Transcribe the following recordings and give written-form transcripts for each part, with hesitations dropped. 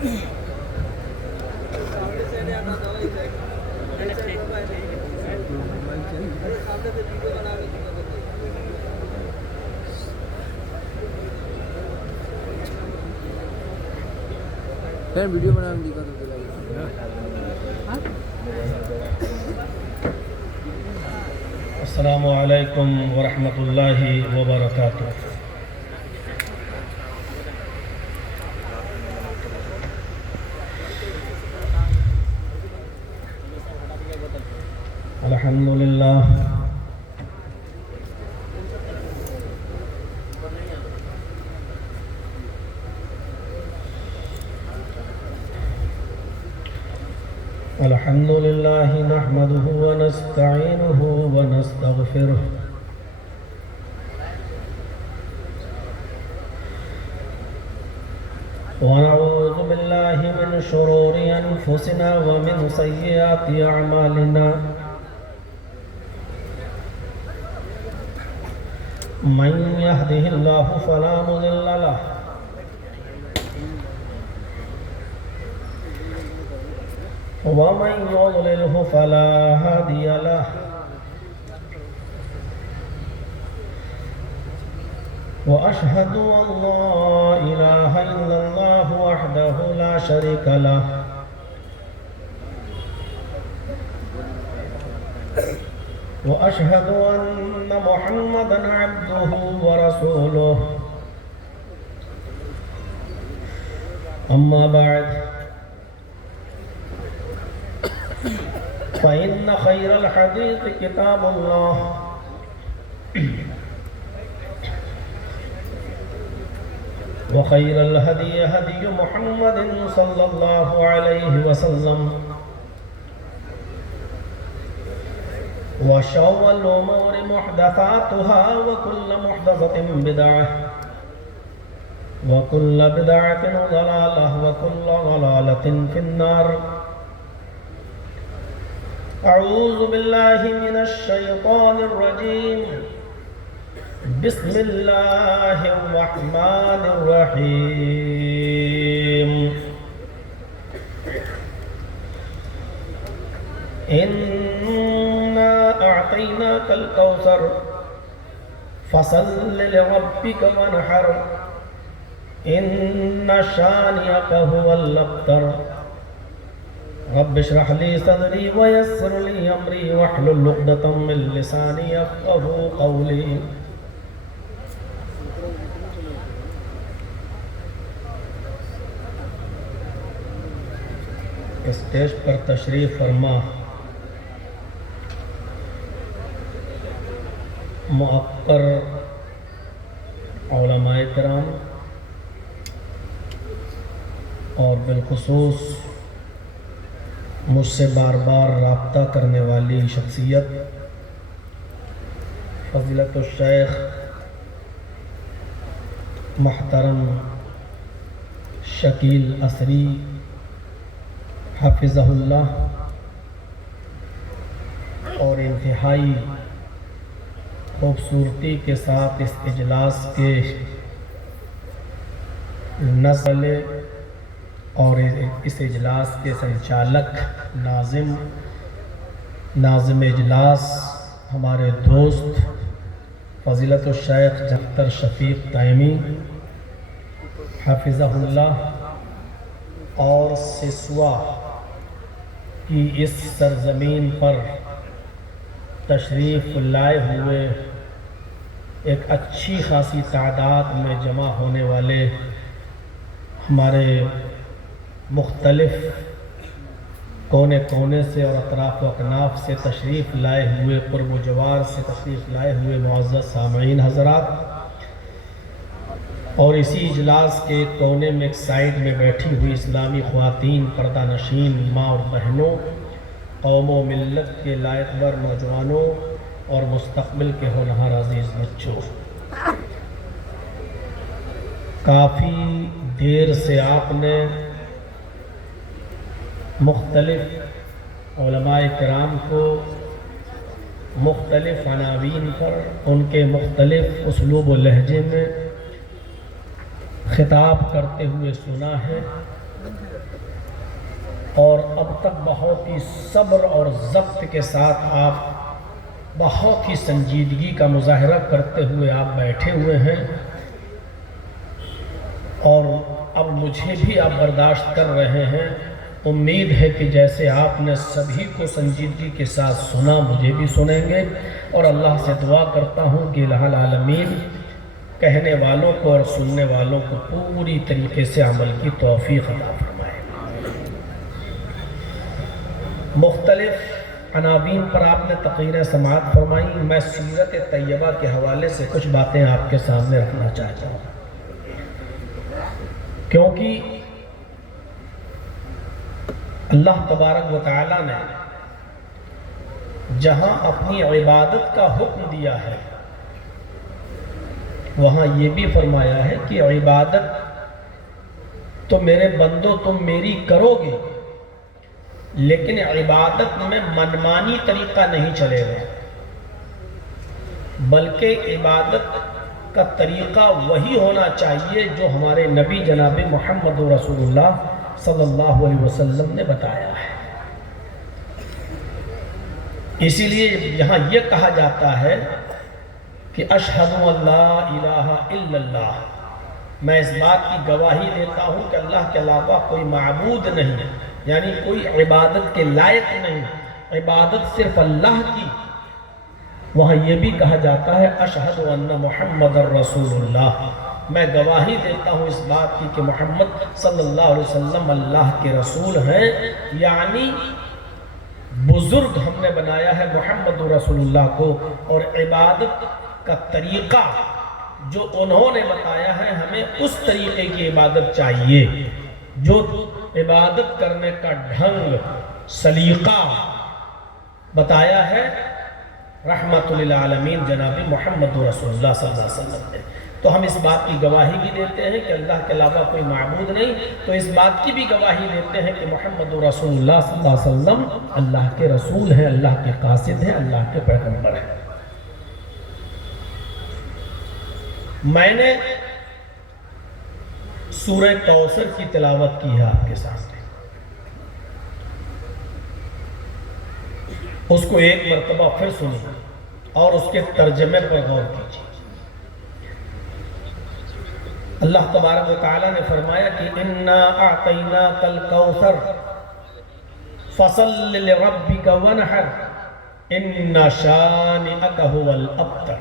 پھر ویڈیو بنانے دی کا تو السلام علیکم ورحمۃ اللہ وبرکاتہ۔ الحمدللہ الحمد لله نحمده ونستعينه ونستغفره ونعوذ بالله من شرور أنفسنا ومن سيئات أعمالنا من يهده الله فلا مضل له ومن يضلله فلا هادي له وأشهد أن لا إله إلا الله وحده لا شريك له وأشهد أن محمدا عبده ورسوله أما بعد فإن خير الحديث كتاب الله وخير الهدي هدي محمد صلى الله عليه وسلم وشر الأمور محدثاتها وكل محدثة بدعة وكل بدعة ضلالة وكل ضلالة في النار أعوذ بالله من الشيطان الرجيم بسم الله الرحمن الرحيم إنا أعطيناك الكوثر فصل لربك وانحر إن شانئك هو الأبتر رب اشرح لي صدري ويسر لي امري واحلل عقدة من لساني يفقهوا قولي۔ اسٹیج پر تشریف فرما معقر علماء کرام اور بالخصوص مجھ سے بار بار رابطہ کرنے والی شخصیت فضیلت الشیخ محترم شکیل اثری حفظہ اللہ، اور انتہائی خوبصورتی کے ساتھ اس اجلاس کے نزل اور اس اجلاس کے سنچالک ناظم اجلاس ہمارے دوست فضیلت الشیخ جفتر شفیق تیمی حفظہ اللہ، اور سسوا کی اس سرزمین پر تشریف لائے ہوئے ایک اچھی خاصی تعداد میں جمع ہونے والے ہمارے مختلف کونے کونے سے اور اطراف و اکناف سے تشریف لائے ہوئے، قرب و جوار سے تشریف لائے ہوئے معزز سامعین حضرات، اور اسی اجلاس کے ایک کونے میں ایک سائیڈ میں بیٹھی ہوئی اسلامی خواتین، پردہ نشین ماں اور بہنوں، قوم و ملت کے لائق بر نوجوانوں اور مستقبل کے ہونہار عزیز بچوں، کافی دیر سے آپ نے مختلف علماء کرام کو مختلف عناوین پر ان کے مختلف اسلوب و لہجے میں خطاب کرتے ہوئے سنا ہے، اور اب تک بہت ہی صبر اور ضبط کے ساتھ آپ بہت ہی سنجیدگی کا مظاہرہ کرتے ہوئے آپ بیٹھے ہوئے ہیں، اور اب مجھے بھی آپ برداشت کر رہے ہیں۔ امید ہے کہ جیسے آپ نے سبھی کو سنجیدگی کے ساتھ سنا، مجھے بھی سنیں گے، اور اللہ سے دعا کرتا ہوں کہ الہ العالمین کہنے والوں کو اور سننے والوں کو پوری طریقے سے عمل کی توفیق عطا فرمائے۔ مختلف عناوین پر آپ نے تقریر سماعت فرمائی۔ میں سیرت طیبہ کے حوالے سے کچھ باتیں آپ کے سامنے رکھنا چاہتا ہوں، کیونکہ اللہ تبارک و تعالی نے جہاں اپنی عبادت کا حکم دیا ہے، وہاں یہ بھی فرمایا ہے کہ عبادت تو میرے بندو تم میری کرو گے، لیکن عبادت میں منمانی طریقہ نہیں چلے گا، بلکہ عبادت کا طریقہ وہی ہونا چاہیے جو ہمارے نبی جناب محمد رسول اللہ صلی اللہ علیہ وسلم نے بتایا ہے۔ اسی لیے یہاں یہ کہا جاتا ہے کہ اشہد ان لا الہ الا اللہ، میں اس بات کی گواہی دیتا ہوں کہ اللہ کے علاوہ کوئی معبود نہیں، یعنی کوئی عبادت کے لائق نہیں، عبادت صرف اللہ کی۔ وہاں یہ بھی کہا جاتا ہے اشہد ان محمد رسول اللہ، میں گواہی دیتا ہوں اس بات کی کہ محمد صلی اللہ علیہ وسلم اللہ کے رسول ہیں، یعنی بزرگ ہم نے بنایا ہے محمد رسول اللہ کو، اور عبادت کا طریقہ جو انہوں نے بتایا ہے ہمیں اس طریقے کی عبادت چاہیے، جو عبادت کرنے کا ڈھنگ سلیقہ بتایا ہے رحمت للعالمین جناب محمد رسول اللہ صلی اللہ علیہ وسلم نے۔ تو ہم اس بات کی گواہی بھی دیتے ہیں کہ اللہ کے علاوہ کوئی معبود نہیں، تو اس بات کی بھی گواہی دیتے ہیں کہ محمد رسول اللہ صلی اللہ علیہ وسلم اللہ کے رسول ہیں، اللہ کے قاصد ہیں، اللہ کے پیغمبر ہیں۔ میں نے سورہ کوثر کی تلاوت کی ہے آپ کے سامنے، اس کو ایک مرتبہ پھر سنیے اور اس کے ترجمے پر غور کیجیے۔ اللہ تبارک و تعالی نے فرمایا کہ اِنَّا أَعْطَيْنَاكَ الْكَوْثَرَ فَصَلِّ لِرَبِّكَ وَانْحَرْ إِنَّ شَانِئَكَ هُوَ الْأَبْتَرُ۔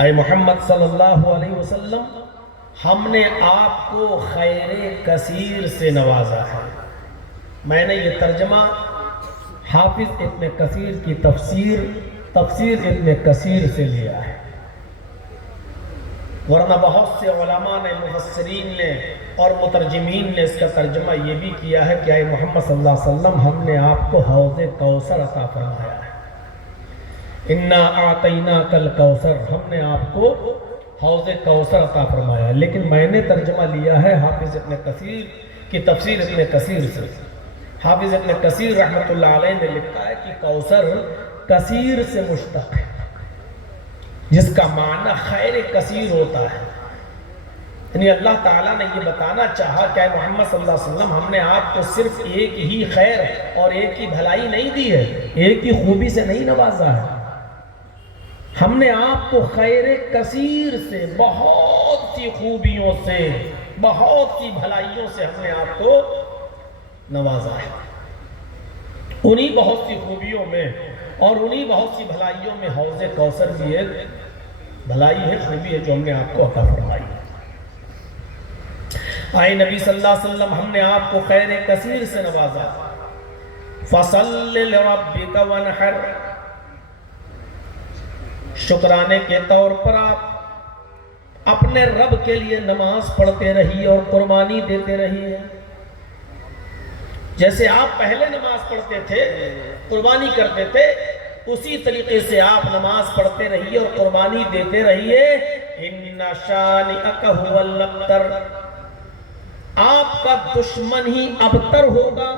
اے محمد صلی اللہ علیہ وسلم، ہم نے آپ کو خیر کثیر سے نوازا ہے۔ میں نے یہ ترجمہ حافظ ابن کثیر کی تفسیر ابن کثیر سے لیا ہے، ورنہ بہت سے علماء نے، مفسرین نے اور مترجمین نے اس کا ترجمہ یہ بھی کیا ہے کہ اے محمد صلی اللہ علیہ وسلم، ہم نے آپ کو حوض کوثر عطا فرمایا ہے۔ اِنَّا أَعْطَيْنَاكَ الْكَوْثَرَ، ہم نے آپ کو حوض کوثر عطا فرمایا ہے، لیکن میں نے ترجمہ لیا ہے حافظ ابن کثیر کی تفسیر ابن کثیر سے۔ حافظ ابن کثیر رحمت اللہ علیہ نے لکھا ہے کہ کوثر کثیر سے مشتق ہے، جس کا معنی خیر کثیر ہوتا ہے۔ یعنی اللہ تعالیٰ نے یہ بتانا چاہا کہ اے محمد صلی اللہ علیہ وسلم، ہم نے آپ کو صرف ایک ہی خیر اور ایک ہی بھلائی نہیں دی ہے، ایک ہی خوبی سے نہیں نوازا ہے، ہم نے آپ کو خیر کثیر سے، بہت سی خوبیوں سے، بہت سی بھلائیوں سے ہم نے آپ کو نوازا ہے۔ انہی بہت سی خوبیوں میں اور انہی بہت سی بھلائیوں میں حوض کوثر بھی ایک بھلائی ہے، خوبی ہے جو ہم نے آپ کو عطا فرمائی ہے۔ اے نبی صلی اللہ علیہ وسلم، ہم نے آپ کو خیر کثیر سے نوازا۔ فَصَلِّ لِرَبِّكَ وَانْحَرْ، شکرانے کے طور پر آپ اپنے رب کے لیے نماز پڑھتے رہیے اور قربانی دیتے رہیے۔ جیسے آپ پہلے نماز پڑھتے تھے، قربانی کرتے تھے، اسی طریقے سے آپ نماز پڑھتے رہیے اور قربانی دیتے رہیے۔ اِنَّ شَانِئَكَ هُوَ الْأَبْتَرُ، آپ کا دشمن ہی ابتر ہوگا،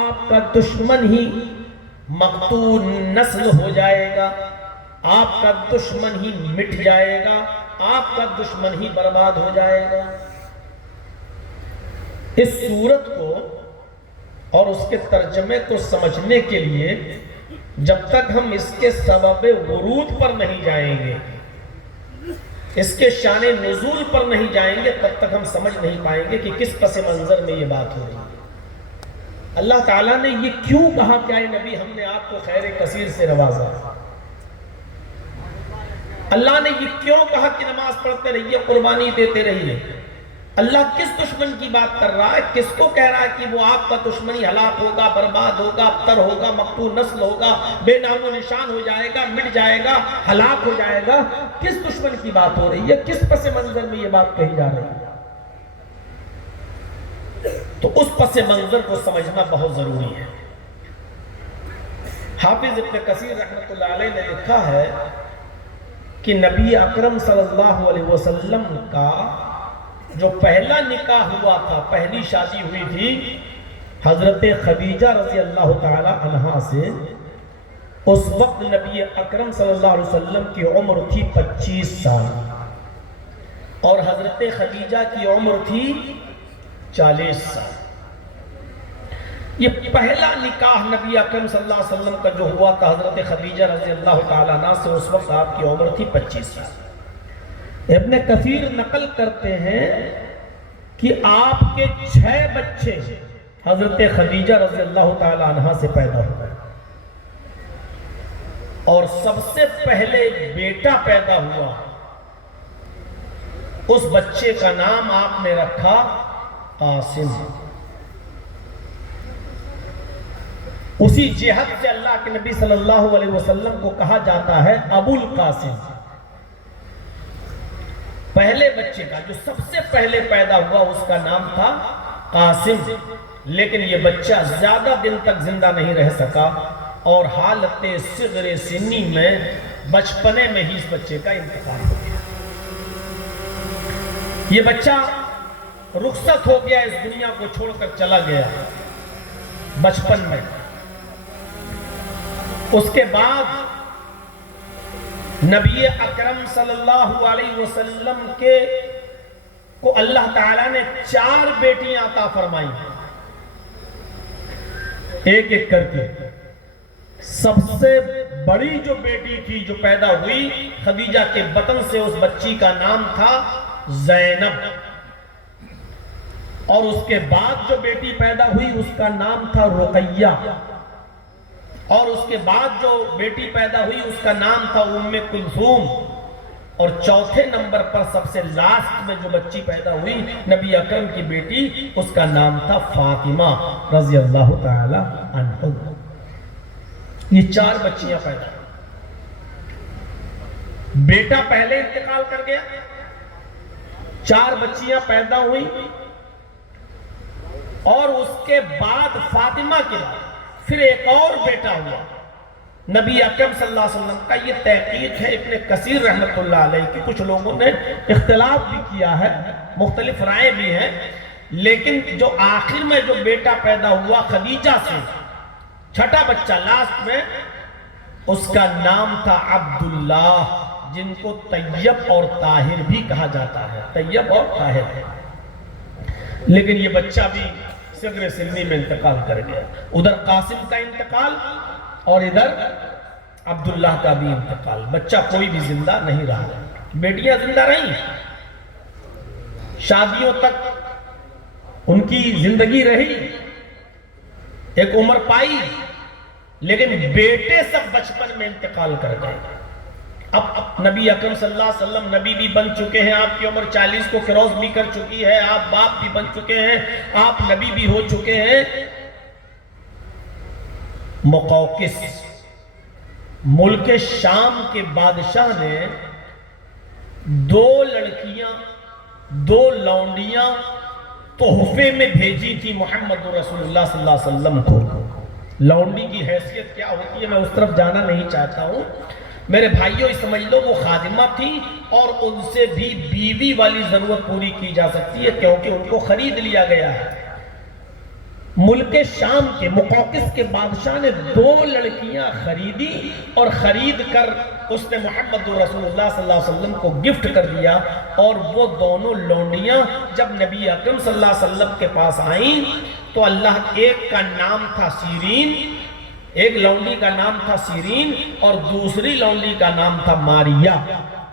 آپ کا دشمن ہی مقتول نسل ہو جائے گا، آپ کا دشمن ہی مٹ جائے گا، آپ کا دشمن ہی برباد ہو جائے گا۔ اس سورت کو اور اس کے ترجمے کو سمجھنے کے لیے جب تک ہم اس کے سبب ورود پر نہیں جائیں گے، اس کے شان نزول پر نہیں جائیں گے، تب تک ہم سمجھ نہیں پائیں گے کہ کس پس منظر میں یہ بات ہو رہی ہے۔ اللہ تعالیٰ نے یہ کیوں کہا کہ اے نبی ہم نے آپ کو خیر کثیر سے نوازا؟ اللہ نے یہ کیوں کہا کہ نماز پڑھتے رہیے، قربانی دیتے رہیے؟ اللہ کس دشمن کی بات کر رہا ہے؟ کس کو کہہ رہا ہے کہ وہ آپ کا دشمنی ہلاک ہوگا، برباد ہوگا، ابتر ہوگا، مقتول نسل ہوگا، بے نام و نشان ہو جائے گا، مٹ جائے گا، ہلاک ہو جائے گا؟ کس دشمن کی بات ہو رہی ہے؟ کس پس منظر میں یہ بات کہی جا رہی ہے؟ تو اس پس منظر کو سمجھنا بہت ضروری ہے۔ حافظ ابن کثیر رحمۃ اللہ علیہ نے لکھا ہے کہ نبی اکرم صلی اللہ علیہ وسلم کا جو پہلا نکاح ہوا تھا، پہلی شادی ہوئی تھی حضرت خدیجہ رضی اللہ تعالی عنہا سے، اس وقت نبی اکرم صلی اللہ علیہ وسلم کی عمر تھی 25 سال اور حضرت خدیجہ کی عمر تھی 40 سال۔ یہ پہلا نکاح نبی اکرم صلی اللہ علیہ وسلم کا جو ہوا تھا حضرت خدیجہ رضی اللہ تعالیٰ عنہ سے، اس وقت آپ کی عمر تھی 25 سال۔ ابن کثیر نقل کرتے ہیں کہ آپ کے 6 بچے حضرت خدیجہ رضی اللہ تعالیٰ عنہ سے پیدا ہوئے، اور سب سے پہلے ایک بیٹا پیدا ہوا، اس بچے کا نام آپ نے رکھا قاسم۔ اسی جہت سے اللہ کے نبی صلی اللہ علیہ وسلم کو کہا جاتا ہے ابو القاسم۔ پہلے بچے کا جو سب سے پہلے پیدا ہوا اس کا نام تھا قاسم، لیکن یہ بچہ زیادہ دن تک زندہ نہیں رہ سکا اور حالت صغر سنی میں بچپنے میں ہی اس بچے کا انتقال ہو گیا۔ یہ بچہ رخصت ہو گیا، اس دنیا کو چھوڑ کر چلا گیا بچپن میں۔ اس کے بعد نبی اکرم صلی اللہ علیہ وسلم کو اللہ تعالیٰ نے 4 بیٹیاں عطا فرمائی، ایک ایک کر کے۔ سب سے بڑی جو بیٹی تھی جو پیدا ہوئی خدیجہ کے بطن سے، اس بچی کا نام تھا زینب، اور اس کے بعد جو بیٹی پیدا ہوئی اس کا نام تھا رقیہ، اور اس کے بعد جو بیٹی پیدا ہوئی اس کا نام تھا ام کلثوم، اور چوتھے نمبر پر سب سے لاسٹ میں جو بچی پیدا ہوئی نبی اکرم کی بیٹی، اس کا نام تھا فاطمہ رضی اللہ تعالی عنہ۔ یہ 4 بچیاں پیدا ہوئی۔ بیٹا پہلے انتقال کر گیا، 4 بچیاں پیدا ہوئی، اور اس کے بعد فاطمہ کے بعد پھر ایک اور بیٹا ہوا نبی اکرم صلی اللہ علیہ وسلم کا۔ یہ تحقیق ہے ابن کثیر رحمۃ اللہ علیہ کی، کچھ لوگوں نے اختلاف بھی کیا ہے، مختلف رائے بھی ہیں، لیکن جو آخر میں جو بیٹا پیدا ہوا خدیجہ سے، چھٹا بچہ لاسٹ میں، اس کا نام تھا عبداللہ، جن کو طیب اور طاہر بھی کہا جاتا ہے، طیب اور طاہر۔ لیکن یہ بچہ بھی صغر سنی میں انتقال کر گیا، ادھر قاسم کا انتقال اور ادھر عبداللہ کا بھی انتقال۔ بچہ کوئی بھی زندہ نہیں رہا، بیٹیاں زندہ رہیں، شادیوں تک ان کی زندگی رہی، ایک عمر پائی، لیکن بیٹے سب بچپن میں انتقال کر گئے۔ اب نبی اکرم صلی اللہ علیہ وسلم نبی بھی بن چکے ہیں، آپ کی عمر 40 کو کراس بھی کر چکی ہے، آپ باپ بھی بن چکے ہیں، آپ نبی بھی ہو چکے ہیں۔ مقوقس ملک شام کے بادشاہ نے 2 لڑکیاں، 2 لونڈیاں تحفے میں بھیجی تھی محمد رسول اللہ صلی اللہ علیہ وسلم کو۔ لونڈی کی حیثیت کیا ہوتی ہے میں اس طرف جانا نہیں چاہتا ہوں، میرے بھائیوں سمجھ لو وہ خادمہ تھی، اور ان سے بھی بیوی والی ضرورت پوری کی جا سکتی ہے، کیونکہ ان کو خرید لیا گیا ہے۔ ملک شام کے مقوقس کے بادشاہ نے 2 لڑکیاں خریدی اور خرید کر اس نے محمد رسول اللہ صلی اللہ علیہ وسلم کو گفٹ کر دیا، اور وہ دونوں لونڈیاں جب نبی اکرم صلی اللہ علیہ وسلم کے پاس آئیں تو ایک کا نام تھا سیرین، ایک لونڈی کا نام تھا سیرین اور دوسری لونڈی کا نام تھا ماریہ۔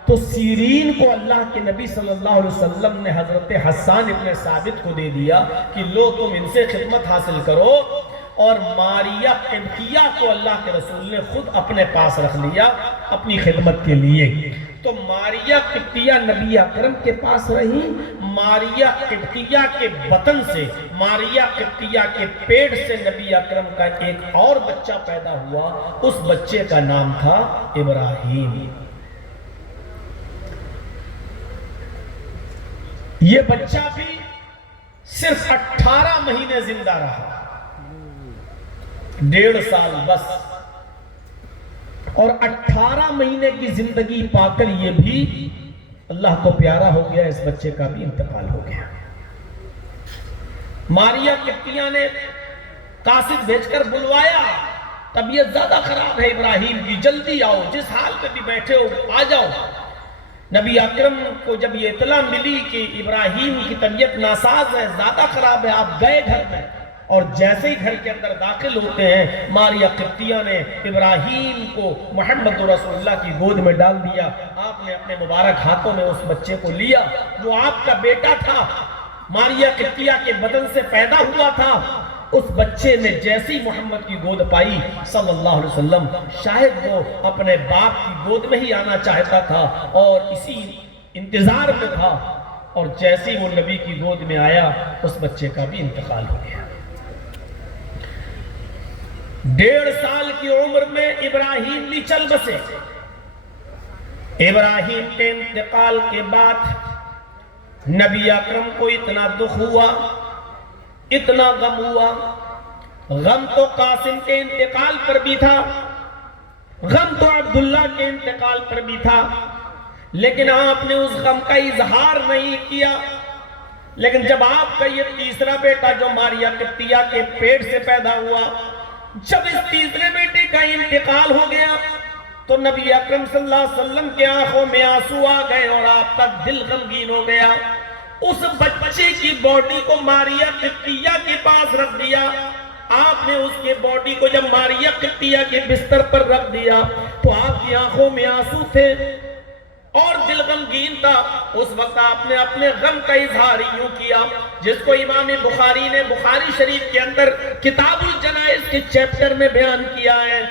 تو سیرین کو اللہ کے نبی صلی اللہ علیہ وسلم نے حضرت حسان ابن ثابت کو دے دیا کہ لو تم ان سے خدمت حاصل کرو، اور ماریہ قبطیہ کو اللہ کے رسول نے خود اپنے پاس رکھ لیا اپنی خدمت کے لیے۔ تو ماریہ قبطیہ نبی اکرم کے پاس رہی۔ ماریہ قبطیہ کے بطن سے، ماریہ قبطیہ کے پیٹ سے نبی اکرم کا ایک اور بچہ پیدا ہوا، اس بچے کا نام تھا ابراہیم۔ یہ بچہ بھی صرف 18 مہینے زندہ رہا، 1.5 سال بس، اور 18 مہینے کی زندگی پا کر یہ بھی اللہ کو پیارا ہو گیا، اس بچے کا بھی انتقال ہو گیا۔ ماریہ قبطیہ نے قاصد بھیج کر بلوایا، طبیعت زیادہ خراب ہے ابراہیم کی، جلدی آؤ، جس حال پہ بھی بیٹھے ہو آ جاؤ۔ نبی اکرم کو جب یہ اطلاع ملی کہ ابراہیم کی طبیعت ناساز ہے، زیادہ خراب ہے، آپ گئے گھر میں، اور جیسے ہی گھر کے اندر داخل ہوتے ہیں ماریہ قبطیہ نے ابراہیم کو محمد رسول اللہ کی گود میں ڈال دیا۔ آپ نے اپنے مبارک ہاتھوں میں اس بچے کو لیا، وہ آپ کا بیٹا تھا، ماریہ قبطیہ کے بدن سے پیدا ہوا تھا۔ اس بچے نے جیسی محمد کی گود پائی صلی اللہ علیہ وسلم، شاید وہ اپنے باپ کی گود میں ہی آنا چاہتا تھا اور اسی انتظار میں تھا، اور جیسی وہ نبی کی گود میں آیا اس بچے کا بھی انتقال ہو گیا۔ 1.5 سال کی عمر میں ابراہیم بھی چل بسے۔ ابراہیم کے انتقال کے بعد نبی اکرم کو اتنا دکھ ہوا، اتنا غم ہوا۔ غم تو قاسم کے انتقال پر بھی تھا، غم تو عبداللہ کے انتقال پر بھی تھا، لیکن آپ نے اس غم کا اظہار نہیں کیا۔ لیکن جب آپ کا یہ تیسرا بیٹا جو ماریہ قبطیہ کے پیٹ سے پیدا ہوا، جب اس تیسرے بیٹے کا انتقال ہو گیا تو نبی اکرم صلی اللہ علیہ وسلم کے آنکھوں میں آنسو آ گئے اور آپ کا دل غمگین ہو گیا۔ اس بچے کی باڈی کو ماریہ قبطیہ کے پاس رکھ دیا۔ آپ نے اس کے باڈی کو جب ماریہ قبطیہ کے بستر پر رکھ دیا تو آپ کی آنکھوں میں آنسو تھے اور دل غمگین تھا۔ اس وقت آپ نے اپنے غم کا اظہار یوں کیا، جس کو امام بخاری نے بخاری شریف کے اندر کتاب الجنائز کے چیپٹر میں بیان کیا ہے۔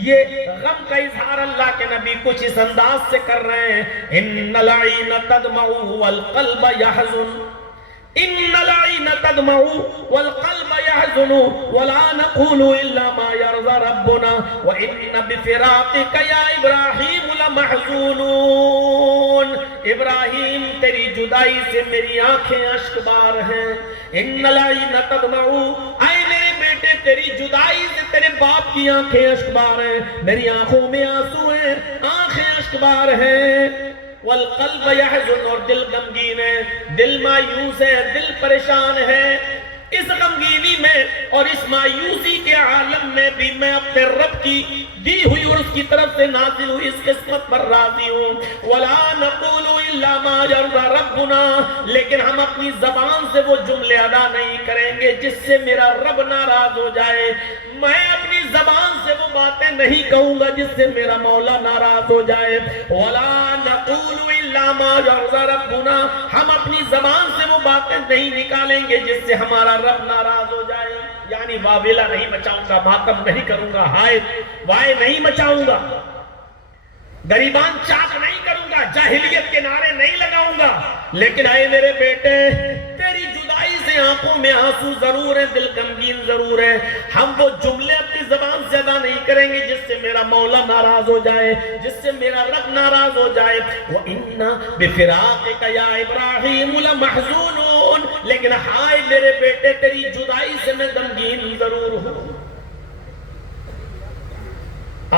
یہ غم کا اظہار اللہ کے نبی کچھ اس انداز سے کر رہے ہیں، ان العین تدمع والقلب يحزن، ان العین تدمع والقلب يحزن ولا نقول الا ما يرضى ربنا وان بفراقك يا ابراہیم لمحزونون۔ ابراہیم تیری جدائی سے میری آنکھیں اشک بار ہیں۔ ان العین تدمع، اے میرے بیٹے تیری جدائی سے تیرے باپ کی آنکھیں اشک بار ہیں، میری آنکھوں میں آنسو ہیں، آنکھیں اشک بار ہیں۔ والقلب یحزن، اور دل غمگین ہے، دل مایوس ہے، دل پریشان ہے۔ اس غمگینی میں اور اس مایوسی کے عالم میں بھی میں اپنے رب کی دی ہوئی اور اس کی طرف سے نازل ہوئی اس قسمت پر راضی ہوں۔ وَلَا نَقُولُ إِلَّا مَا يَرْضَى رَبُّنَا، لیکن ہم اپنی زبان سے وہ جملے ادا نہیں کریں گے جس سے میرا رب ناراض ہو جائے۔ میں اپنی زبان سے وہ باتیں نہیں کہوں گا جس سے میرا مولا ناراض ہو جائے۔ وَلَا نَقُولُ إِلَّا مَا يَرْضَى رَبُّنَا، ہم اپنی زبان سے وہ باتیں نہیں نکالیں گے جس سے ہمارا رب ناراض ہو جائے۔ یعنی واویلا نہیں مچاؤں گا، ماتم نہیں کروں گا، ہائے وائے نہیں مچاؤں گا، گریبان چاک نہیں کروں گا، جاہلیت کے نعرے نہیں لگاؤں گا، لیکن اے میرے بیٹے تیری جدائی سے آنکھوں میں آنسو ضرور ہے، دل غمگین ضرور ہے، ہم وہ جملے اپنی زبان سے ادا نہیں کریں گے جس سے میرا مولا ناراض ہو جائے، جس سے میرا رب ناراض ہو جائے۔ وَإِنَّا بِفِرَاقِكَ يَا إِبْرَاهِيمُ لَمَحْزُونُونَ، لیکن ہائے میرے بیٹے تیری جدائی سے میں غمگین ضرور ہوں۔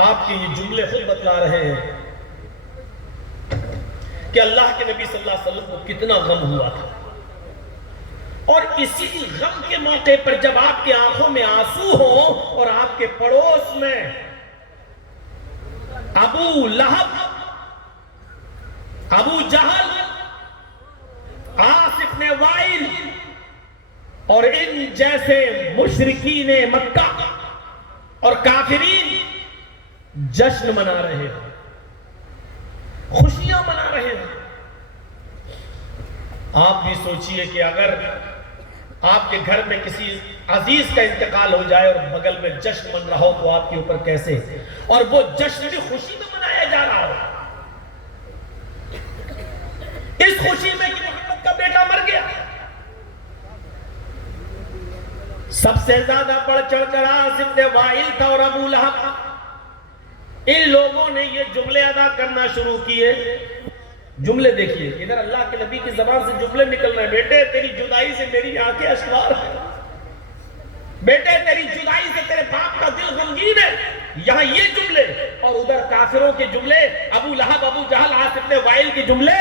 آپ کے یہ جملے خود بتلا رہے ہیں کہ اللہ کے نبی صلی اللہ علیہ وسلم کو کتنا غم ہوا تھا، اور اسی غم کے موقع پر جب آپ کی آنکھوں میں آنسو ہوں اور آپ کے پڑوس میں ابو لہب، ابو جہل، عاص بن وائل اور ان جیسے مشرکین مکہ اور کافرین جشن منا رہے ہیں، خوشیاں منا رہے ہیں، آپ بھی سوچئے کہ اگر آپ کے گھر میں کسی عزیز کا انتقال ہو جائے اور بغل میں جشن من رہا ہو تو آپ کے اوپر کیسے، اور وہ جشن بھی خوشی میں منایا جا رہا ہو، اس خوشی میں کہ محمد کا بیٹا مر گیا۔ سب سے زیادہ بڑھ چڑھ کر عاص بن وائل تھا اور ابو لہب، ان لوگوں نے یہ جملے ادا کرنا شروع کیے۔ جملے دیکھیے، ادھر اللہ کے نبی کی زبان سے جملے نکل رہے ہیں، بیٹے تیری جدائی سے میری آنکھیں اشوار ہیں، بیٹے تیری جدائی سے تیرے باپ کا دل غمگین ہے، یہاں یہ جملے، اور ادھر کافروں کے جملے، ابو لہب، ابو جہل، عاص بن وائل کے جملے۔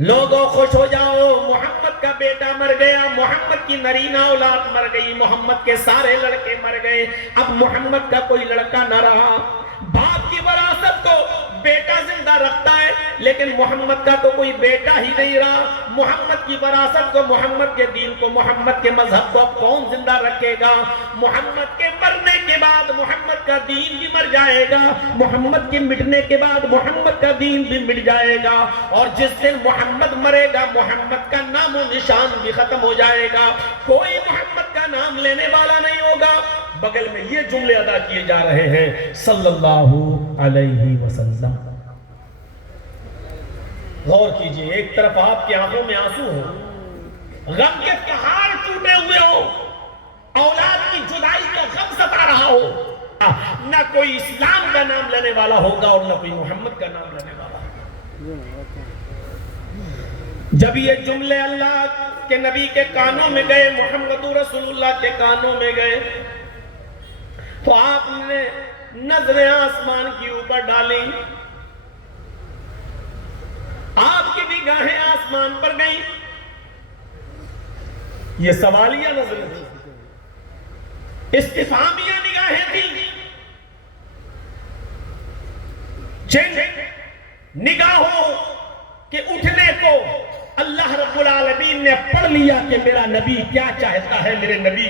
لوگوں خوش ہو جاؤ، محمد کا بیٹا مر گیا، محمد کی نرینہ اولاد مر گئی، محمد کے سارے لڑکے مر گئے، اب محمد کا کوئی لڑکا نہ رہا۔ باپ کی وراثت کو بیٹا زندہ رکھتا ہے لیکن محمد کا تو کوئی بیٹا ہی نہیں رہا، محمد کی وراثت کو، محمد کے دین کو، محمد کے مذہب کو اب کون زندہ رکھے گا؟ محمد کے مرنے کے بعد محمد کا دین بھی مر جائے گا، محمد کے مٹنے کے بعد محمد کا دین بھی مٹ جائے گا، اور جس دن محمد مرے گا محمد کا نام و نشان بھی ختم ہو جائے گا، کوئی محمد کا نام لینے والا نہیں ہوگا۔ بغل میں یہ جملے ادا کیے جا رہے ہیں صلی اللہ علیہ وسلم۔ غور کیجئے، ایک طرف آپ کی آنکھوں میں آنسو ہو، غم کے پہاڑ ٹوٹے ہوئے ہو، اولاد کی جدائی کا غم ستا رہا ہو، نہ کوئی اسلام کا نام لینے والا ہوگا اور نہ کوئی محمد کا نام لینے والا ہوگا۔ جب یہ جملے اللہ کے نبی کے کانوں میں گئے، محمد رسول اللہ کے کانوں میں گئے، تو آپ نے نظریں آسمان کی اوپر ڈالی، آپ کی نگاہیں آسمان پر گئیں، یہ سوالیہ نظریں تھیں، استفہامیہ نگاہیں تھیں، جن نگاہوں کے اٹھنے کو اللہ رب العالمین نے پڑھ لیا کہ میرا نبی کیا چاہتا ہے، میرے نبی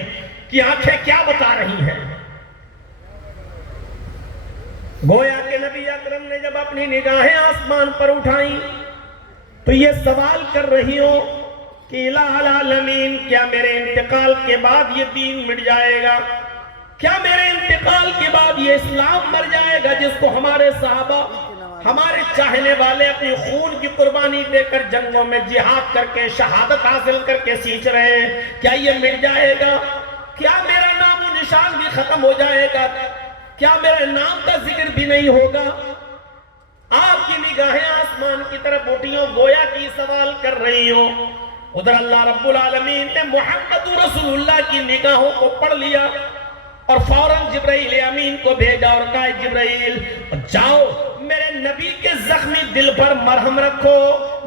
کی آنکھیں کیا بتا رہی ہیں۔ گویا کہ نبی اکرم نے جب اپنی نگاہیں آسمان پر اٹھائیں تو یہ سوال کر رہی ہو کہ الہ العالمین، کیا میرے انتقال کے بعد یہ دین مٹ جائے گا؟ کیا میرے انتقال کے بعد یہ اسلام مر جائے گا جس کو ہمارے صحابہ، ہمارے چاہنے والے اپنی خون کی قربانی دے کر جنگوں میں جہاد کر کے شہادت حاصل کر کے سینچ رہے ہیں، کیا یہ مٹ جائے گا؟ کیا میرا نام و نشان بھی ختم ہو جائے گا؟ کیا میرے نام کا ذکر بھی نہیں ہوگا؟ آپ کی نگاہیں آسمان کی طرف اٹھی ہوں، گویا کی سوال کر رہی ہوں۔ ادھر اللہ رب العالمین نے محمد رسول اللہ کی نگاہوں کو پڑھ لیا اور فوراً جبرائیل امین کو بھیجا اور کہا جبرائیل جاؤ میرے نبی کے زخمی دل پر مرہم رکھو،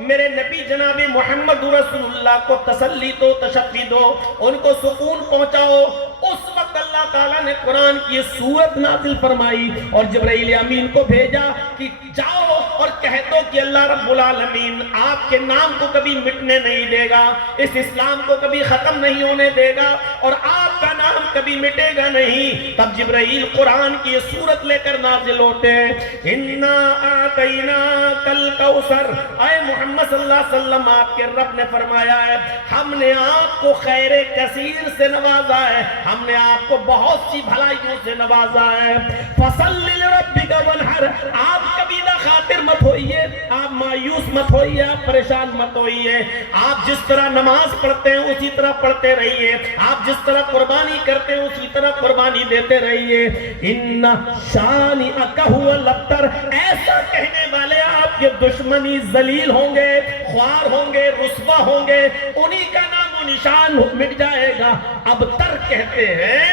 میرے نبی جناب محمد رسول اللہ کو تسلی دو، تشفی دو، ان کو سکون پہنچاؤ۔ اس وقت اللہ تعالیٰ نے قرآن کی سورت نازل فرمائی اور جبرائیل امین کو بھیجا کہ جاؤ اور کہہ دو کہ اللہ رب العالمین آپ کے نام کو کبھی مٹنے نہیں دے گا، اس اسلام کو کبھی ختم نہیں ہونے دے گا اور آپ کا نام کبھی مٹے گا نہیں۔ تب جبرائیل قرآن کی یہ سورت لے کر نازل ہوتے ہیں، اِنَّا آتَيْنَاكَ الْكَوْثَرَ، اے محمد صلی اللہ علیہ وسلم آپ کے رب نے فرمایا ہے ہم نے آپ کو خیر کثیر سے نوازا ہے، ہم نے آپ کو بہت سی بھلائیوں سے نوازا ہے۔ فَصَلِّ لِرَبِّكَ وَانْحَرْ، آپ کبھی نہ خاطر مت ہوئیے، آپ مایوس مت ہوئیے، آپ پریشان مت ہوئیے، آپ جس طرح نماز پڑھتے ہیں اسی طرح پڑھتے رہیے، آپ جس طرح قربانی کرتے ہیں اسی طرح قربانی دیتے رہیے۔ اِنَّ شَانِئَكَ هُوَ الْأَبْتَرُ، ایسا کہنے والے آپ کے دشمنی ذلیل ہوں گے، خوار ہوں گے، رسوا ہوں گے، انہی کا نام و نشان مٹ جائے گا۔ ابتر کہتے ہیں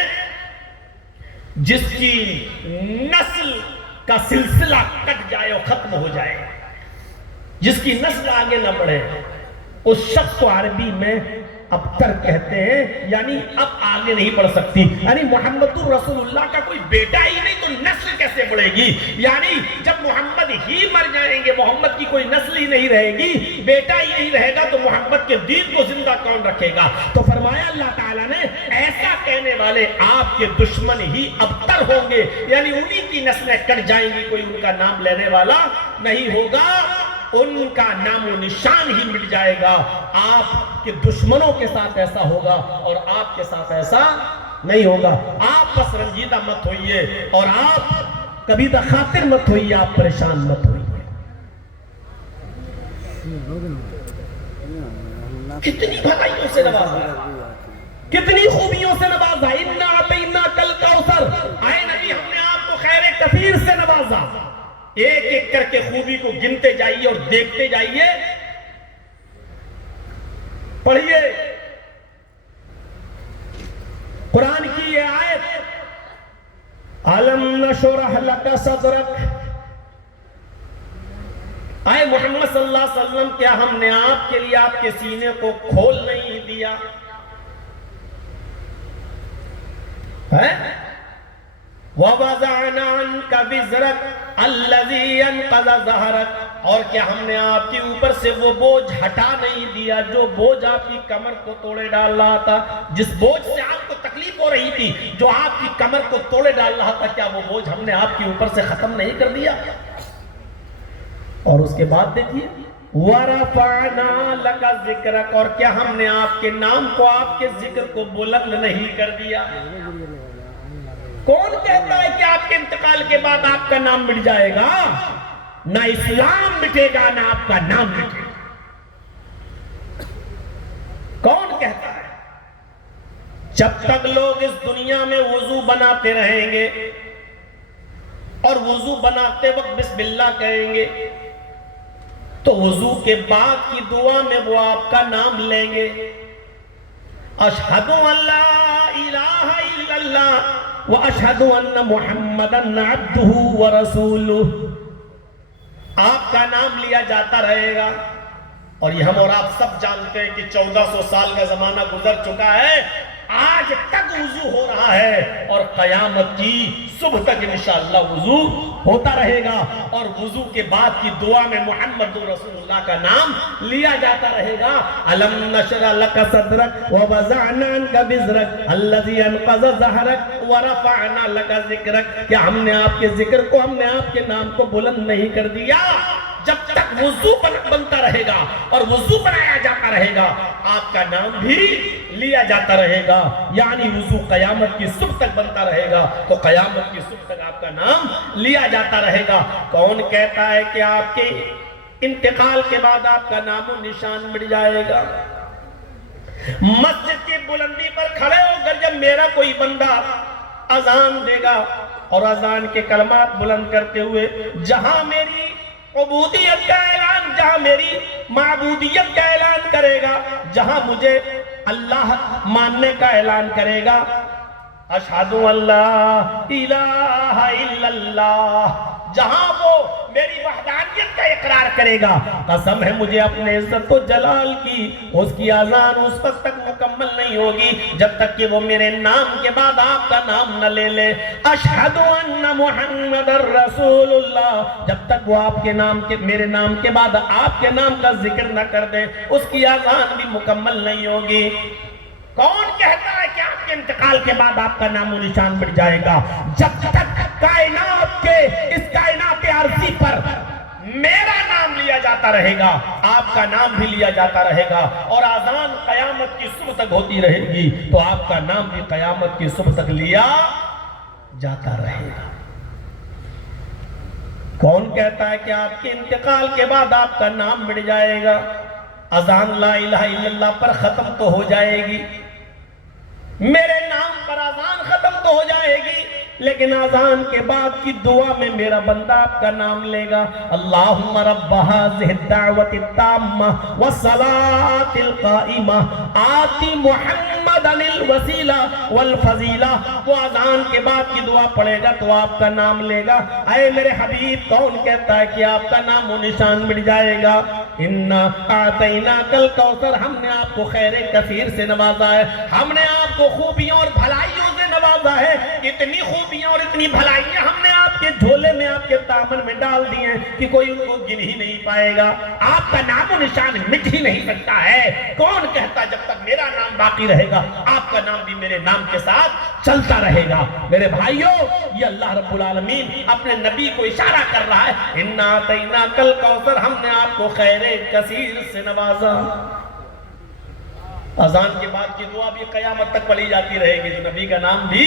جس کی نسل کا سلسلہ کٹ جائے اور ختم ہو جائے، جس کی نسل آگے نہ بڑھے، اس شخص کو عربی میں ابتر کہتے ہیں، یعنی اب آگے نہیں بڑھ سکتی، یعنی محمد رسول اللہ کا کوئی بیٹا ہی نہیں تو نسل کیسے بڑھے گی؟ یعنی جب محمد ہی مر جائیں گے، محمد کی کوئی نسل ہی نہیں رہے گی، بیٹا ہی نہیں رہے گا، تو محمد کے دین کو زندہ کون رکھے گا؟ تو فرمایا اللہ تعالیٰ نے ایسا کہنے والے آپ کے دشمن ہی ابتر ہوں گے، یعنی انہی کی نسلیں کٹ جائیں گی، کوئی ان کا نام لینے والا نہیں ہوگا، ان کا نام و نشان ہی مٹ جائے گا۔ آپ کے دشمنوں کے ساتھ ایسا ہوگا اور آپ کے ساتھ ایسا نہیں ہوگا۔ آپ بس رنجیدہ مت ہوئیے اور آپ کبھی خاطر مت ہوئیے، آپ پریشان مت ہوئیے۔ کتنی بھلائیوں سے نوازا، کتنی خوبیوں سے نوازا، اِنَّا أَعْطَيْنَاكَ الْكَوْثَرَ، اے نبی ہم نے آپ کو خیر کثیر سے نوازا۔ ایک ایک کر کے خوبی کو گنتے جائیے اور دیکھتے جائیے، پڑھیے قرآن کی یہ آیت، أَلَمْ نَشْرَحْ لَكَ صَدْرَكَ، اے محمد صلی اللہ علیہ وسلم کیا ہم نے آپ کے لیے آپ کے سینے کو کھول نہیں دیا ہے؟ وَوَضَعْنَا عَنْكَ وِزْرَكَ الَّذِي أَنْقَضَ ظَهْرَكَ، اور کیا ہم نے آپ کے اوپر سے وہ بوجھ ہٹا نہیں دیا جو بوجھ آپ کی کمر کو توڑے ڈال رہا تھا، جس بوجھ سے آپ کو تکلیف ہو رہی تھی، جو آپ کی کمر کو توڑے ڈال رہا تھا، کیا وہ بوجھ ہم نے آپ کے اوپر سے ختم نہیں کر دیا؟ اور اس کے بعد دیکھیے وَرَفَعْنَا لَكَ ذِكْرَكَ، اور کیا ہم نے آپ کے نام کو، آپ کے ذکر کو بلند نہیں کر دیا؟ کون کہتا ہے کہ آپ کے انتقال کے بعد آپ کا نام مٹ جائے گا؟ نہ اسلام مٹے گا نہ آپ کا نام مٹے گا۔ کون کہتا ہے؟ جب تک لوگ اس دنیا میں وضو بناتے رہیں گے اور وضو بناتے وقت بسم اللہ کہیں گے تو وضو کے بعد کی دعا میں وہ آپ کا نام لیں گے، اشہدو ان لا الہ الا اللہ واشہدو ان محمدن عبدہ ورسولہ، آپ کا نام لیا جاتا رہے گا۔ اور یہ ہم اور آپ سب جانتے ہیں کہ 1400 سال کا زمانہ گزر چکا ہے، آج تک وضو ہو رہا ہے اور قیامت کی صبح تک انشاءاللہ وضو ہوتا رہے گا، اور وضو کے بعد کی دعا میں محمد رسول اللہ کا نام لیا جاتا رہے گا۔ أَلَمْ نَشْرَحْ لَكَ صَدْرَكَ وَوَضَعْنَا عَنْكَ وِزْرَكَ الَّذِي أَنْقَضَ ظَهْرَكَ وَرَفَعْنَا لَكَ ذِكْرَكَ، کیا ہم نے آپ کے ذکر کو، ہم نے آپ کے نام کو بلند نہیں کر دیا؟ جب تک وضو بنتا رہے گا اور وضو بنایا جاتا رہے گا، آپ کا نام بھی لیا جاتا رہے گا، یعنی وضو قیامت کی صبح تک بنتا رہے گا تو قیامت کی صبح تک آپ کا نام لیا جاتا رہے گا۔ کون کہتا ہے کہ آپ کے انتقال کے بعد آپ کا نام و نشان مٹ جائے گا؟ مسجد کی بلندی پر کھڑے ہو کر جب میرا کوئی بندہ اذان دے گا اور اذان کے کلمات بلند کرتے ہوئے جہاں میری عبودیت کا اعلان، جہاں میری معبودیت کا اعلان کرے گا، جہاں مجھے اللہ ماننے کا اعلان کرے گا، اشہدو اللہ الہ الا اللہ، جہاں وہ میری وحدانیت کا اقرار کرے گا، قسم ہے مجھے اپنے عزت و جلال کی، اس کی اذان اس وقت تک مکمل نہیں ہوگی جب تک کہ وہ میرے نام کے بعد آپ کا نام نہ لے لے، اشہد ان محمد رسول اللہ، جب تک وہ آپ کے نام کے، میرے نام کے بعد آپ کے نام کا ذکر نہ کر دے، اس کی اذان بھی مکمل نہیں ہوگی۔ کون کہتا ہے کہ آپ کے انتقال کے بعد آپ کا نام و نشان مٹ جائے گا؟ جب تک کائنات کے، اس کائنات عرضی پر میرا نام لیا جاتا رہے گا، آپ کا نام بھی لیا جاتا رہے گا، اور اذان قیامت کی صبح تک ہوتی رہے گی تو آپ کا نام بھی قیامت کی صبح تک لیا جاتا رہے گا۔ کون کہتا ہے کہ آپ کے انتقال کے بعد آپ کا نام مٹ جائے گا؟ اذان لا الہ الا اللہ پر ختم تو ہو جائے گی، میرے نام پر اذان ختم تو ہو جائے گی، لیکن اذان کے بعد کی دعا میں میرا بندہ آپ کا نام لے گا، اللہم رب هذه الدعوة التامة والصلاة القائمة آتی محمدا الوسیلہ والفضیلہ، وہ اذان کے بعد کی دعا پڑھے گا تو آپ کا نام لے گا۔ اے میرے حبیب، کون کہتا ہے کہ آپ کا نام و نشان مٹ جائے گا؟ انا اعطیناک الکوثر، ہم نے آپ کو خیر کثیر سے نوازا ہے، ہم نے آپ کو خوبیوں اور بھلائیوں سے نوازا ہے، اتنی خوبیاں اور اتنی بھلائیاں ہم نے آپ کے جھولے میں، آپ کے دامن میں ڈال دی ہیں کہ کوئی ان کو گن ہی نہیں پائے گا، آپ کا نام و نشان مٹ ہی نہیں سکتا ہے۔ کون کہتا جب تک میرا نام باقی رہے گا آپ کا نام بھی میرے نام کے ساتھ چلتا رہے گا۔ میرے بھائیوں، یہ اللہ رب العالمین اپنے نبی کو اشارہ کر رہا ہے، انا اعطیناک الکوثر، ہم نے آپ کو خیر کثیر سے نوازا۔ اذان کے بعد کی دعا بھی قیامت تک پڑھی جاتی رہے گی، تو نبی کا نام بھی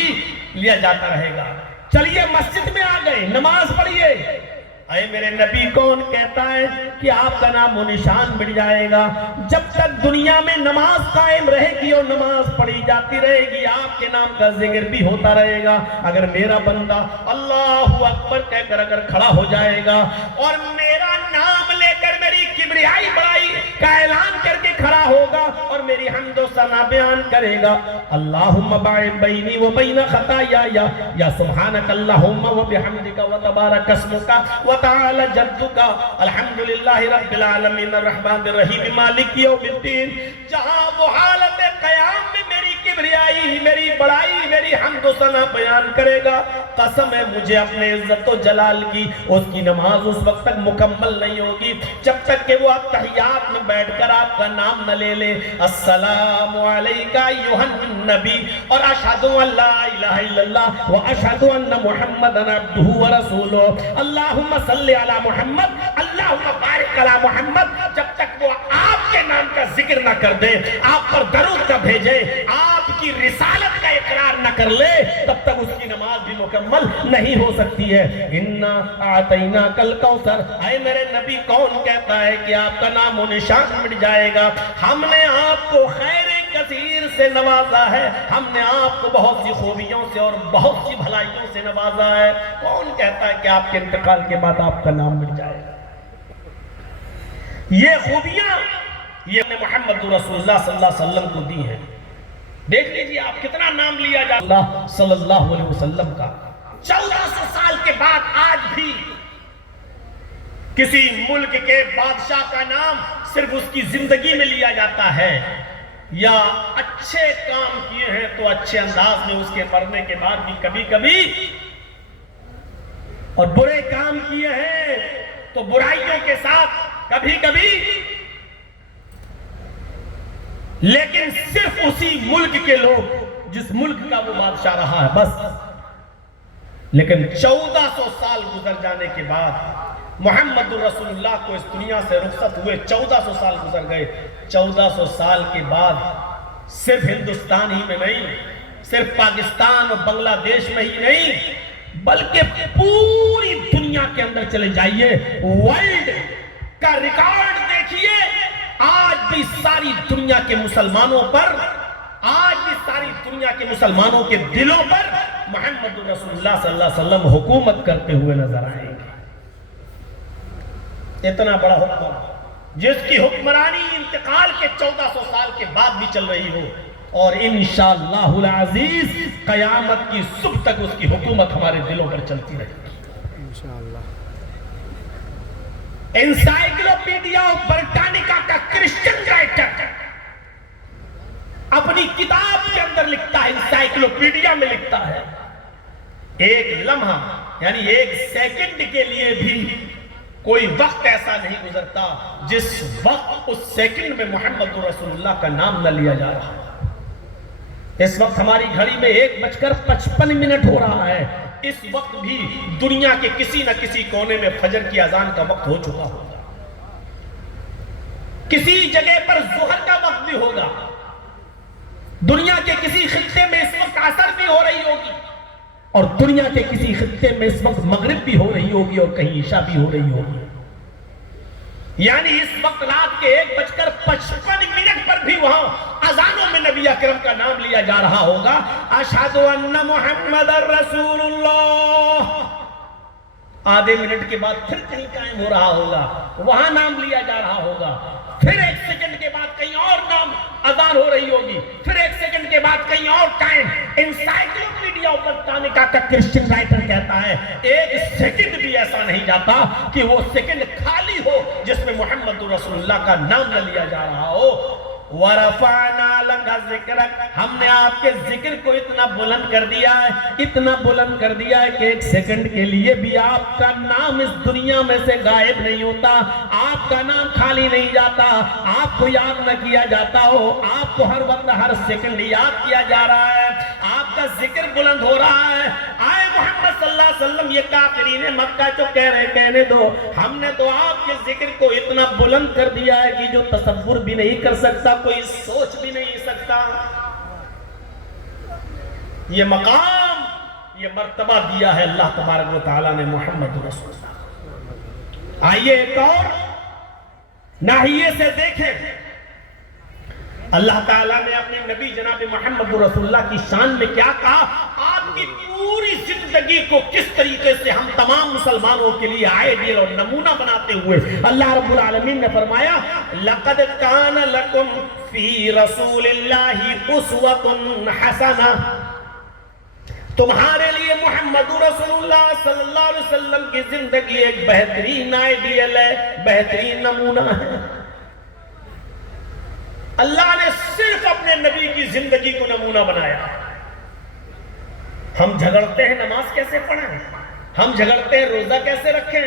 لیا جاتا رہے گا۔ چلیے مسجد میں آ گئے، نماز پڑھیے، اے میرے نبی کون کہتا ہے کہ آپ کا نام و نشان مٹ جائے گا؟ جب تک دنیا میں نماز قائم رہے گی اور نماز پڑھی جاتی رہے گی، آپ کے نام کا ذکر بھی ہوتا رہے گا۔ اگر میرا بندہ اللہ اکبر کہہ کر اگر کھڑا ہو جائے گا اور میرا نام لے کر میری کبریائی بڑائی کا اعلان کر کے کھڑا ہوگا اور میری حمد و ثنا بیان کرے گا، اللہم باعد بینی و بین خطایایا، یا سبحانک اللہم و بحمدک و تبارک اسمک وتعالی جدک، الحمدللہ رب العالمین الرحمن الرحیم مالک یوم الدین، جہاں وہ حالت قیام میں میری کبریائی، میری بڑائی، میری حمد و ثنا بیان کرے گا، قسم ہے مجھے اپنے عزت و جلال کی، اس کی نماز اس وقت تک مکمل نہیں ہوگی جب تک کہ وہ تحیات میں بیٹھ کر آپ کا نام نہ لے لے، السلام علیکہ ایھا النبی، اور اشہد ان لا الہ الا اللہ و اشہد ان محمد عبدہ و رسولہ، اللہم صلی علی محمد، اللہم بارک علی محمد، جب تک وہ آپ کے نام کا ذکر نہ کر دے، آپ پر درود نہ بھیجے، آپ کی رسالت کا اقرار نہ کر لے، تب تک اس کی نماز بھی مکمل نہیں ہو سکتی ہے۔ انا اعطیناک الکوثر، اے میرے نبی کون کہتا ہے کہ آپ کا نام و نشان مٹ جائے گا؟ ہم نے آپ کو خیر کثیر سے نوازا ہے، ہم نے آپ کو بہت سی خوبیوں سے اور بہت سی بھلائیوں سے نوازا ہے۔ کون کہتا ہے کہ آپ کے انتقال کے بعد آپ کا نام مٹ جائے گا؟ یہ خوبیاں یہ محمد رسول اللہ صلی اللہ علیہ وسلم کو دی ہیں۔ دیکھ لیجئے آپ کتنا نام لیا جا اللہ صلی اللہ علیہ وسلم کا، 1400 سال کے بعد آج بھی کسی ملک کے بادشاہ کا نام صرف اس کی زندگی میں لیا جاتا ہے، یا اچھے کام کیے ہیں تو اچھے انداز میں اس کے مرنے کے بعد بھی کبھی کبھی، اور برے کام کیے ہیں تو برائیوں کے ساتھ کبھی کبھی، لیکن صرف اسی ملک کے لوگ جس ملک کا وہ بادشاہ رہا ہے بس۔ لیکن 1400 سال گزر جانے کے بعد محمد رسول اللہ کو اس دنیا سے رخصت ہوئے 1400 سال گزر گئے، 1400 سال کے بعد صرف ہندوستان ہی میں نہیں، صرف پاکستان اور بنگلہ دیش میں ہی نہیں، بلکہ پوری دنیا کے اندر چلے جائیے، ورلڈ کا ریکارڈ دیکھیے، آج بھی ساری دنیا کے مسلمانوں پر، آج بھی ساری دنیا کے مسلمانوں کے دلوں پر محمد رسول اللہ صلی اللہ علیہ وسلم حکومت کرتے ہوئے نظر آئیں گے۔ اتنا بڑا حکم جس کی حکمرانی انتقال کے 1400 سال کے بعد بھی چل رہی ہو، اور انشاءاللہ العزیز قیامت کی صبح تک اس کی حکومت ہمارے دلوں پر چلتی رہے گی انشاءاللہ۔ انسائیکلوپیڈیا آف برٹانیکا کا کرسچن رائٹر اپنی کتاب کے اندر لکھتا ہے، انسائیکلوپیڈیا میں لکھتا ہے، ایک لمحہ یعنی ایک سیکنڈ کے لیے بھی کوئی وقت ایسا نہیں گزرتا جس وقت اس سیکنڈ میں محمد رسول اللہ کا نام نہ لیا جا رہا۔ اس وقت ہماری گھڑی میں 1:55 ہو رہا ہے، اس وقت بھی دنیا کے کسی نہ کسی کونے میں فجر کی اذان کا وقت ہو چکا ہوگا، کسی جگہ پر ظہر کا وقت بھی ہوگا، دنیا کے کسی خطے میں اس وقت عصر بھی ہو رہی ہوگی، اور دنیا کے کسی خطے میں اس وقت مغرب بھی ہو رہی ہوگی، اور کہیں عشاء بھی ہو رہی ہوگی۔ یعنی اس وقت رات کے 1:55 پر بھی وہاں اذانوں میں نبی اکرم کا نام لیا جا رہا ہوگا، اشہد ان محمد رسول اللہ۔ آدھے منٹ کے بعد پھر کہیں قائم ہو رہا ہوگا، وہاں نام لیا جا رہا ہوگا، پھر 1 سیکنڈ کے بعد کہیں اور نام اذان ہو رہی ہوگی، پھر 1 سیکنڈ کے بعد کہیں اور قائم۔ انسائیکلوپیڈیا آف برٹانیکا کا کرسچن رائٹر کہتا ہے 1 سیکنڈ بھی ایسا نہیں جاتا کہ وہ سیکنڈ خالی ہو جس جس میں محمد رسول اللہ کا نام نہ لیا جا رہا ہو. وَرَفَعْنَا لَكَ ذِكْرَكَ، ہم نے آپ کے ذکر کو اتنا بلند کر دیا ہے، اتنا بلند کر دیا ہے کہ ایک سیکنڈ کے لیے بھی آپ کا نام اس دنیا میں سے غائب نہیں ہوتا، آپ کا نام خالی نہیں جاتا، آپ کو یاد نہ کیا جاتا ہو، آپ کو ہر وقت ہر سیکنڈ یاد کیا جا رہا ہے، آپ کا ذکر بلند ہو رہا ہے. آئے محمد صلی اللہ علیہ وسلم، یہ کافرین مکہ جو کہہ رہے کہنے دو، ہم نے تو آپ کے ذکر کو اتنا بلند کر دیا ہے کہ جو تصور بھی نہیں کر سکتا، کوئی سوچ بھی نہیں سکتا. یہ مقام، یہ مرتبہ دیا ہے اللہ تبارک و تعالیٰ نے محمد رسول اللہ. آئیے ایک اور ناحیے سے دیکھیں اللہ تعالیٰ نے اپنے نبی جناب محمد رسول اللہ کی شان میں کیا کہا. آپ کی پوری زندگی کو کس طریقے سے ہم تمام مسلمانوں کے لیے آئیڈیل اور نمونہ بناتے ہوئے اللہ رب العالمین نے فرمایا لَقَدْ كَانَ لَكُمْ فِي رَسُولِ اللَّهِ أُسْوَةٌ حَسَنَةٌ، تمہارے لیے محمد رسول اللہ صلی اللہ علیہ وسلم کی زندگی ایک بہترین آئیڈیل ہے، بہترین نمونہ ہے. اللہ نے صرف اپنے نبی کی زندگی کو نمونہ بنایا. ہم جھگڑتے ہیں نماز کیسے پڑھیں، ہم جھگڑتے ہیں روزہ کیسے رکھیں،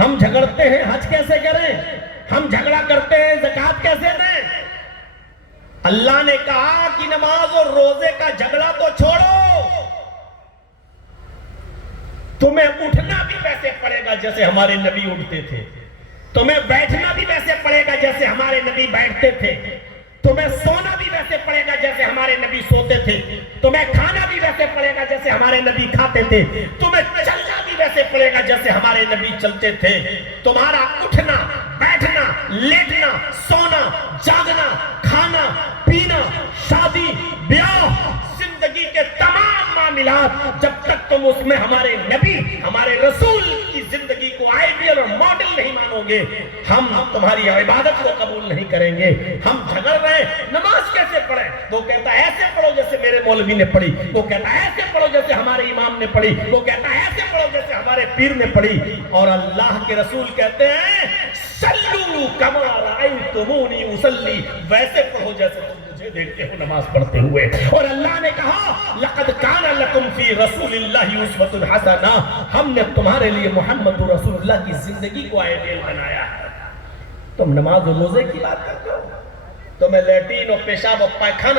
ہم جھگڑتے ہیں حج کیسے کریں، ہم جھگڑا کرتے ہیں زکوٰۃ کیسے دیں. اللہ نے کہا کہ نماز اور روزے کا جھگڑا تو چھوڑو، تمہیں اٹھنا بھی ویسے پڑے گا جیسے ہمارے نبی اٹھتے تھے، تمہیں بیٹھنا بھی ویسے پڑے گا جیسے ہمارے نبی بیٹھتے تھے، تمہیں سونا بھی ویسے پڑے گا جیسے ہمارے نبی سوتے تھے، تمہیں کھانا بھی ویسے پڑے گا جیسے ہمارے نبی کھاتے تھے، تمہیں چلنا بھی ویسے پڑے گا جیسے ہمارے نبی چلتے تھے. تمہارا اٹھنا، بیٹھنا، لیٹنا، سونا، جاگنا، کھانا، پینا، شادی، بیاہ، زندگی کے تمام معاملات جب تک تم اس میں ہمارے نبی، ہمارے رسول کی زندگی کو آئیڈیل اور ماڈل نہیں مانو گے، ہم تمہاری عبادت کو قبول نہیں کریں گے. ہم جھگڑ رہے ہیں نماز کیسے پڑھیں، وہ کہتا ہے ایسے پڑھو جیسے میرے مولوی نے پڑھی، وہ کہتا ہے ایسے پڑھو جیسے ہمارے امام نے پڑھی، وہ کہتا ہے ایسے پڑھو جیسے ہمارے پیر نے پڑھی. اور اللہ کے رسول کہتے ہیں صلو کما رأیتمونی اصلی، ویسے پڑھو جیسے تم مجھے دیکھتے ہو نماز پڑھتے ہوئے. اور اللہ نے کہا لقد کان لکم فی رسول اللہ اسوۃ حسنہ، ہم نے تمہارے لیے محمد رسول اللہ کی زندگی کو آئیڈیل بنایا ہے. تم نماز و روزے کی بات کرتے ہو، تمہیں لیٹرین اور پیشاب اور پائخانہ